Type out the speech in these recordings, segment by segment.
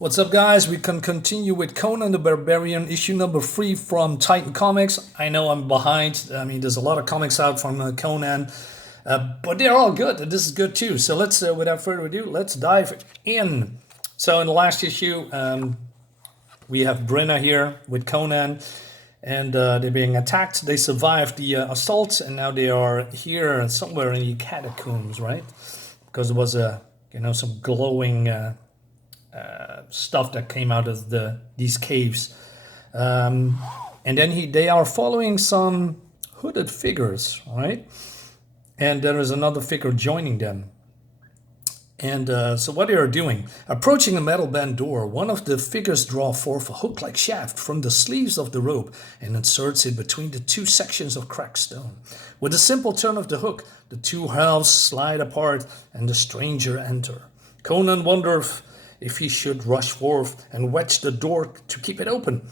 What's up, guys? We can continue with Conan the Barbarian, issue number 3 from Titan Comics. I know I'm behind. I mean, there's a lot of comics out from Conan, but they're all good, and this is good too. So let's, without further ado, let's dive in. So in the last issue, we have Brenna here with Conan, and they're being attacked. They survived the assault, and now they are here somewhere in the catacombs, right? Because there was some glowing stuff that came out of these caves, and then they are following some hooded figures, right? And there is another figure joining them. And so what they are doing, approaching a metal band door, one of the figures draw forth a hook-like shaft from the sleeves of the robe and inserts it between the two sections of cracked stone. With a simple turn of the hook, the two halves slide apart and the stranger enter. Conan wonders if he should rush forth and wedge the door to keep it open.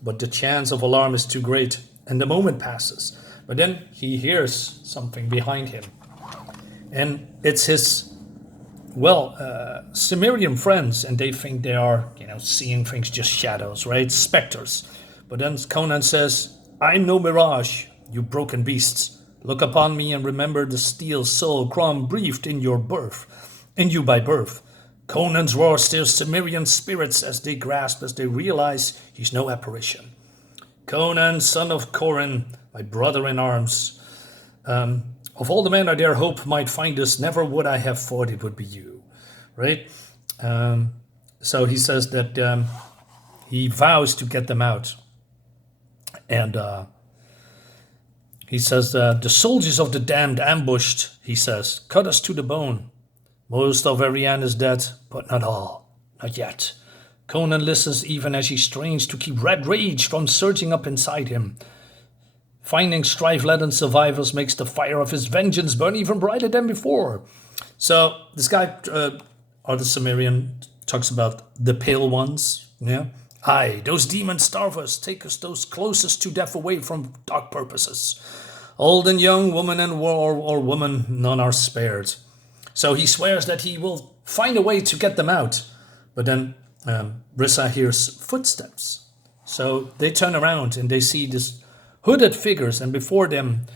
But the chance of alarm is too great, and the moment passes. But then he hears something behind him. And it's his, Cimmerian friends, and they think they are, seeing things, just shadows, right? Specters. But then Conan says, "I'm no mirage, you broken beasts. Look upon me and remember the steel soul Crom breathed in you by birth." Conan's roar stirs Cimmerian spirits as they realize he's no apparition. "Conan, son of Coran, my brother in arms. Of all the men I dare hope might find us, never would I have thought it would be you." Right? So he says that he vows to get them out. And he says, "The soldiers of the damned ambushed," he says, "cut us to the bone. Most of Ariane is dead, but not all. Not yet." Conan listens even as he strains to keep red rage from surging up inside him. Finding strife-laden survivors makes the fire of his vengeance burn even brighter than before. So this guy, or the Cimmerian, talks about the pale ones. Yeah. "Aye, those demon starvers take us those closest to death away from dark purposes. Old and young, woman and war or woman, none are spared." So he swears that he will find a way to get them out. But then Brissa hears footsteps. So they turn around and they see these hooded figures, and before them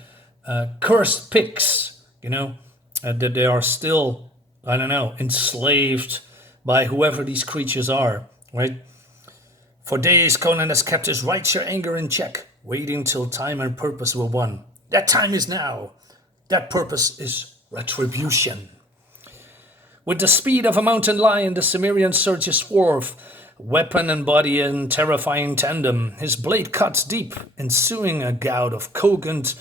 cursed pigs, that they are still, enslaved by whoever these creatures are, right? For days, Conan has kept his righteous anger in check, waiting till time and purpose were one. That time is now. That purpose is retribution. With the speed of a mountain lion, the Cimmerian surges forth, weapon and body in terrifying tandem. His blade cuts deep, ensuing a gout of cogent,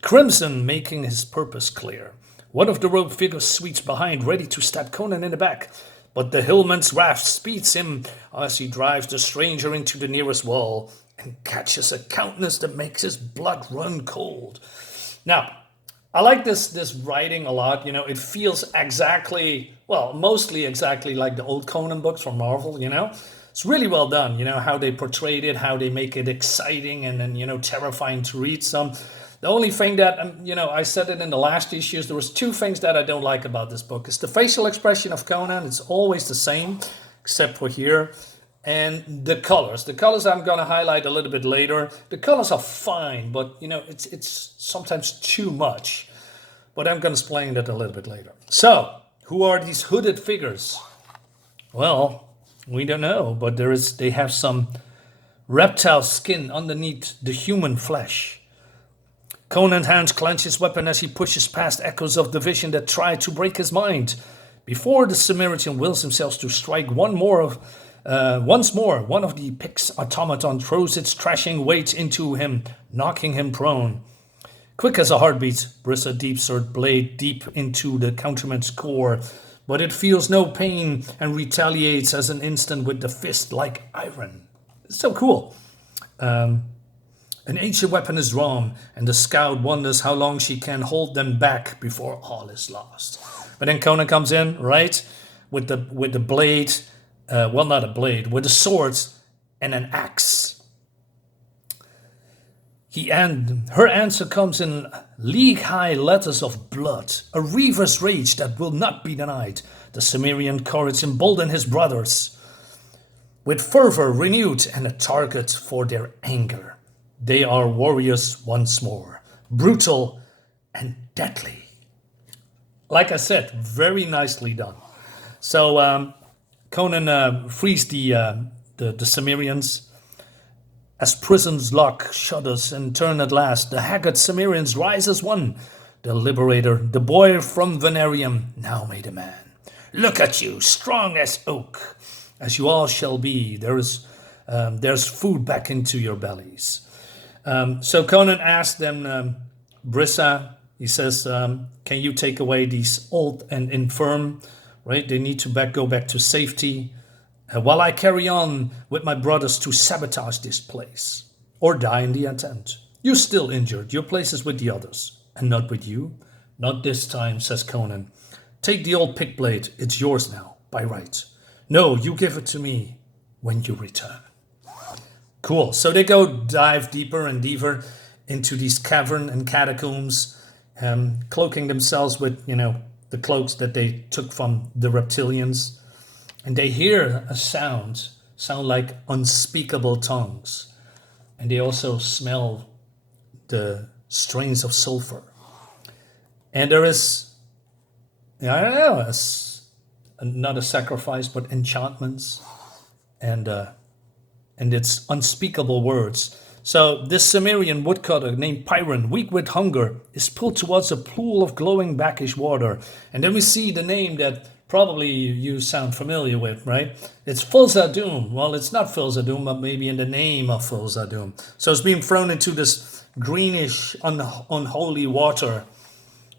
crimson, making his purpose clear. One of the robe figures sweeps behind, ready to stab Conan in the back, but the hillman's wrath speeds him as he drives the stranger into the nearest wall and catches a countenance that makes his blood run cold. Now, I like this writing a lot. It feels mostly exactly like the old Conan books from Marvel. It's really well done. How they portrayed it, how they make it exciting and then terrifying to read. The only thing that I said it in the last issues. There was two things that I don't like about this book. It's the facial expression of Conan. It's always the same, except for here. And the colors. The colors I'm going to highlight a little bit later. The colors are fine, but it's sometimes too much. But I'm going to explain that a little bit later. So, who are these hooded figures? Well, we don't know, but they have some reptile skin underneath the human flesh. Conan's hands clench his weapon as he pushes past echoes of the vision that try to break his mind. Before the Cimmerian wills himself to strike once more, one of the Pictish automaton throws its thrashing weight into him, knocking him prone. Quick as a heartbeat, Brissa deeps her blade deep into the countryman's core, but it feels no pain and retaliates as an instant with the fist like iron. It's so cool. An ancient weapon is drawn, and the scout wonders how long she can hold them back before all is lost. But then Conan comes in, right, with the blade. Not a blade, with a sword and an axe. Her answer comes in league-high letters of blood, a reaver's rage that will not be denied. The Cimmerian courage emboldened his brothers with fervor renewed and a target for their anger. They are warriors once more, brutal and deadly. Like I said, very nicely done. So Conan frees the Cimmerians. As prison's lock shudders and turn at last, the haggard Cimmerians rise as one. The liberator, the boy from Venarium, now made a man. Look at you, strong as oak, as you all shall be. There's food back into your bellies. So Conan asked them, Brissa, he says, can you take away these old and infirm, right? They need to go back to safety. While I carry on with my brothers to sabotage this place, or die in the attempt. You're still injured. Your place is with the others, and not with you. Not this time, says Conan. Take the old pick blade. It's yours now, by right. No, you give it to me when you return. Cool. So they go dive deeper and deeper into these cavern and catacombs, cloaking themselves with, the cloaks that they took from the reptilians. And they hear a sound like unspeakable tongues. And they also smell the strains of sulfur. And there is, not a sacrifice, but enchantments. And it's unspeakable words. So this Cimmerian woodcutter named Pyron, weak with hunger, is pulled towards a pool of glowing brackish water. And then we see the name that probably you sound familiar with, right? It's Fulzadum. Well, it's not Fulzadum, but maybe in the name of Fulzadum. So it's being thrown into this greenish, unholy water,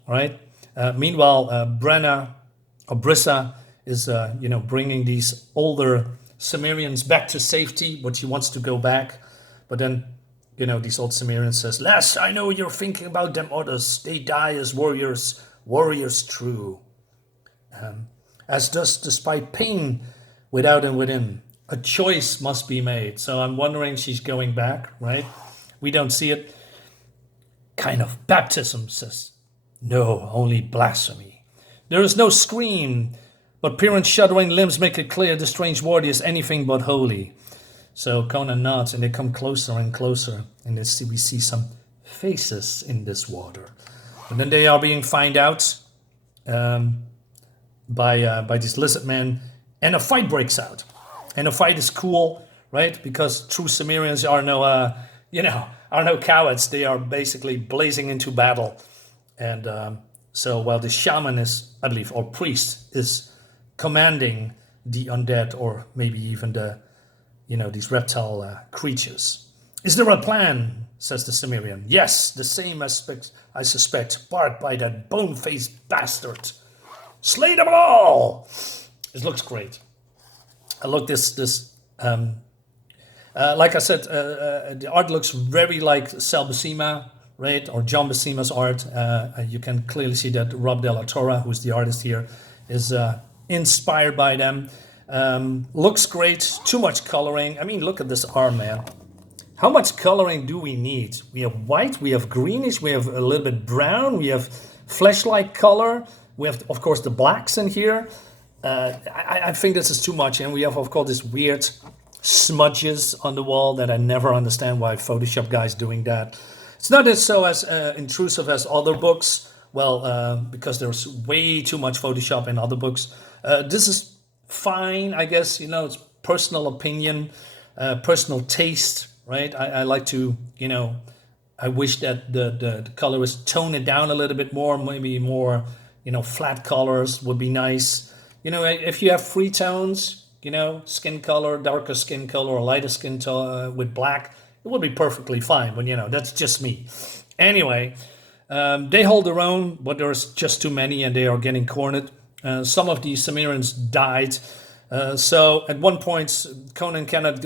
right? Meanwhile, Brissa is, bringing these older Cimmerians back to safety, but she wants to go back. But then, these old Cimmerians says, Lass, I know you're thinking about them others. They die as warriors true. As thus, despite pain without and within, a choice must be made. So I'm wondering, she's going back, right? We don't see it. Kind of baptism, says. No, only blasphemy. There is no scream, but Piran's shuddering limbs make it clear the strange warrior is anything but holy. So Conan nods, and they come closer and closer, and we see some faces in this water. And then they are being found out by this lizard man, and a fight breaks out. And the fight is cool, right? Because true Cimmerians are no cowards. They are basically blazing into battle. And so while the shaman is, I believe, or priest is commanding the undead, or maybe even these reptile creatures. Is there a plan? Says the Cimmerian. Yes, the same aspect, I suspect, barked by that bone-faced bastard. Slay them all! It looks great. Look, like I said, the art looks very like Sal Buscema, right? Or John Buscema's art. You can clearly see that Rob Della Torre, who's the artist here, is inspired by them. Looks great. Too much coloring. I mean, look at this arm, man. How much coloring do we need? We have white, we have greenish, we have a little bit brown, we have flesh-like color. We have, of course, the blacks in here. I think this is too much. And we have, of course, this weird smudges on the wall that I never understand why Photoshop guys doing that. It's not as intrusive as other books. Well, because there's way too much Photoshop in other books. This is fine, I guess. It's personal opinion, personal taste, right? I like to, I wish that the colorists tone it down a little bit more, maybe more... flat colors would be nice. If you have free tones, skin color, darker skin color, or lighter skin with black, it would be perfectly fine. But, that's just me. Anyway, they hold their own, but there's just too many and they are getting cornered. Some of the Cimmerians died. So at one point, Conan cannot,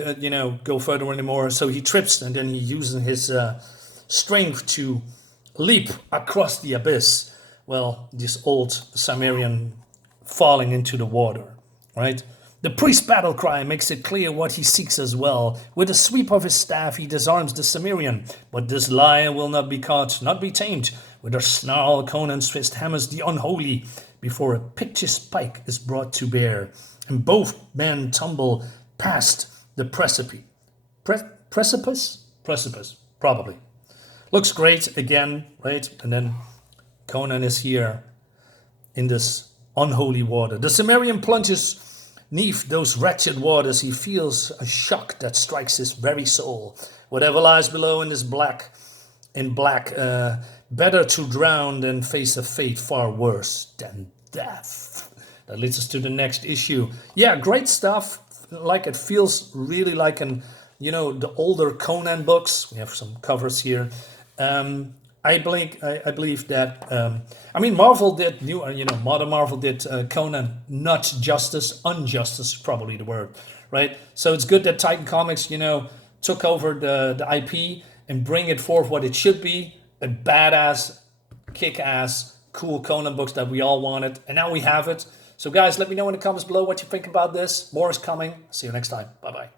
go further anymore. So he trips, and then he uses his strength to leap across the abyss. Well, this old Cimmerian falling into the water, right? The priest's battle cry makes it clear what he seeks as well. With a sweep of his staff, he disarms the Cimmerian. But this lion will not be caught, not be tamed. With a snarl, Conan's fist hammers the unholy before a Pictish pike is brought to bear, and both men tumble past the precipice. Precipice? Precipice, probably. Looks great again, right? And then Conan is here in this unholy water. The Cimmerian plunges neath those wretched waters. He feels a shock that strikes his very soul. Whatever lies below in this black, better to drown than face a fate far worse than death. That leads us to the next issue. Yeah, great stuff. Like it feels really like the older Conan books. We have some covers here. I believe that Marvel did modern Marvel did Conan not justice, injustice probably the word, right? So it's good that Titan Comics took over the IP and bring it forth what it should be, a badass, kick-ass, cool Conan books that we all wanted, and now we have it. So guys, let me know in the comments below what you think about this. More is coming. See you next time. Bye bye.